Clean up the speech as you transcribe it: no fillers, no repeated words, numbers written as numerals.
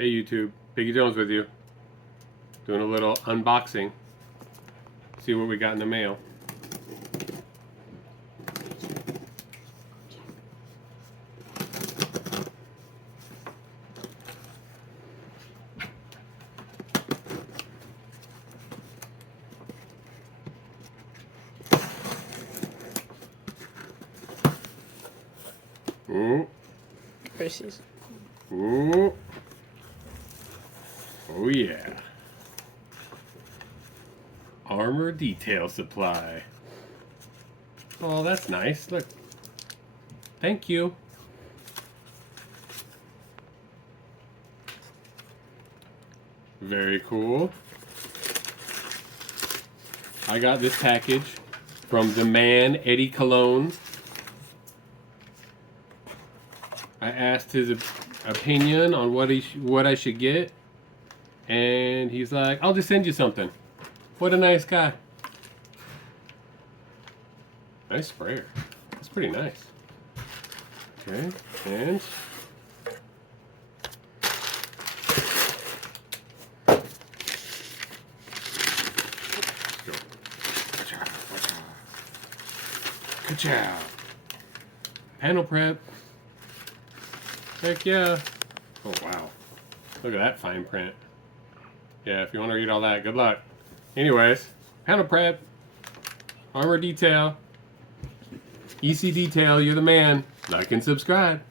Hey YouTube, Biggie Jones with you. Doing a little unboxing. See what we got in the mail. Ooh. Versus. Ooh. Oh yeah. Armour Detail supply. Oh, that's nice. Look. Thank you. Very cool. I got this package from the man, Eddie Cologne. I asked his opinion on what I should get, and he's like, "I'll just send you something." What a nice guy. Nice sprayer. That's pretty nice. Okay, and go. Ka-chow. Panel prep. Heck yeah. Oh wow. Look at that fine print. Yeah, if you want to read all that, good luck. Anyways, panel prep, Armour Detail, EC Detail, you're the man. Like and subscribe.